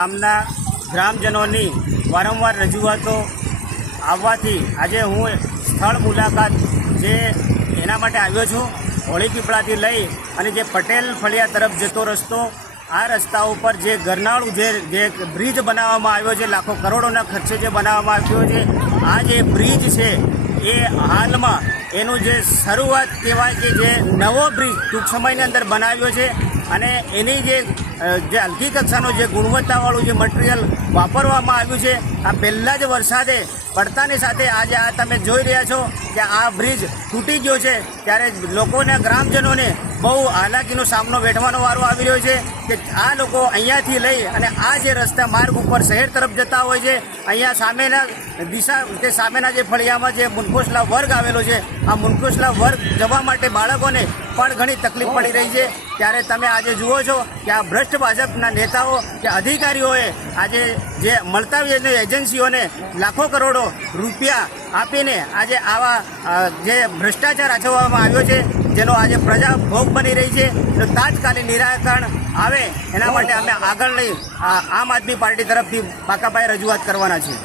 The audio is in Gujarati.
ગામના ગ્રામજનોની વારંવાર રજૂઆતો આવવાથી આજે હું સ્થળ મુલાકાત જે એના માટે આવ્યો છું. હોળી પીપળાથી લઈ અને જે પટેલ ફળિયા તરફ જતો રસ્તો, આ રસ્તા ઉપર જે ગરનાળું જે બ્રિજ બનાવવામાં આવ્યો છે, લાખો કરોડોના ખર્ચે જે બનાવવામાં આવ્યો છે, આ જે બ્રિજ છે એ હાલમાં એનું જે શરૂઆત કહેવાય કે જે નવો બ્રિજ ટૂંક સમયની અંદર બનાવ્યો છે અને એની જે હલકી કક્ષાનું જે ગુણવત્તાવાળું જે મટીરિયલ વાપરવામાં આવ્યું છે, આ પહેલાં જ વરસાદે પડતાની સાથે આજે આ તમે જોઈ રહ્યા છો કે આ બ્રિજ તૂટી ગયો છે. ત્યારે લોકોને, ગ્રામજનોને બહુ હાલાકીનો સામનો વેઠવાનો વારો આવી રહ્યો છે કે આ લોકો અહીંયાથી લઈ અને આ જે રસ્તા માર્ગ ઉપર શહેર તરફ જતા હોય છે, અહીંયા સામેના દિશા કે સામેના જે ફળિયામાં જે મુનકોસલા વર્ગ આવેલો છે, આ મુનકોસલા વર્ગ જવા માટે બાળકોને પણ ઘણી તકલીફ પડી રહી છે. ત્યારે તમે આજે જુઓ છો કે આ ભ્રષ્ટ ભાજપના નેતાઓ કે અધિકારીઓએ આજે જે મળતા એજન્સીઓને લાખો કરોડો રૂપિયા આપીને આજે આવા જે ભ્રષ્ટાચાર આચરવામાં આવ્યો છે, જેનો આજે પ્રજા ભોગ બની રહી છે. તો તાત્કાલિક નિરાકરણ આવે એના માટે અમે આગળ લઈ આમ આદમી પાર્ટી તરફથી પાકાપાયે રજૂઆત કરવાના છીએ.